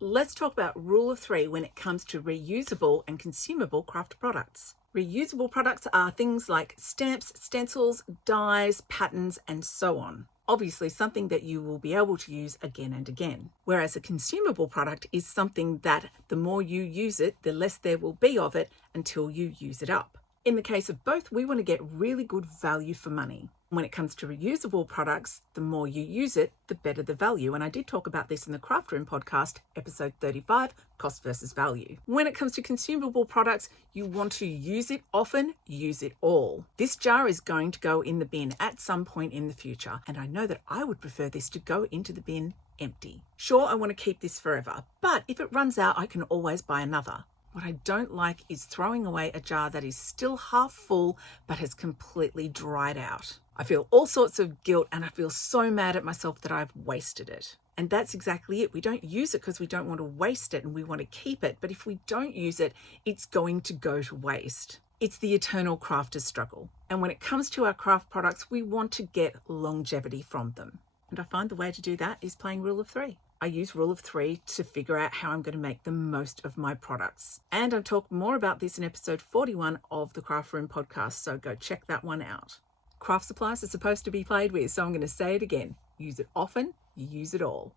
Let's talk about rule of 3 when it comes to reusable and consumable craft products. Reusable products are things like stamps, stencils, dies, patterns, and so on. Obviously something that you will be able to use again and again. Whereas a consumable product is something that the more you use it, the less there will be of it until you use it up. In the case of both, we want to get really good value for money. When it comes to reusable products, the more you use it, the better the value. And I did talk about this in the Craft Room podcast, episode 35, cost versus value. When it comes to consumable products, you want to use it often, use it all. This jar is going to go in the bin at some point in the future. And I know that I would prefer this to go into the bin empty. Sure, I want to keep this forever, but if it runs out, I can always buy another. What I don't like is throwing away a jar that is still half full but has completely dried out. I feel all sorts of guilt and I feel so mad at myself that I've wasted it. And that's exactly it. We don't use it because we don't want to waste it and we want to keep it. But if we don't use it, it's going to go to waste. It's the eternal crafter's struggle. And when it comes to our craft products, we want to get longevity from them. And I find the way to do that is playing rule of 3. I use rule of 3 to figure out how I'm going to make the most of my products. And I've talked more about this in episode 41 of the Craft Room podcast, so go check that one out. Craft supplies are supposed to be played with, so I'm going to say it again. Use it often, you use it all.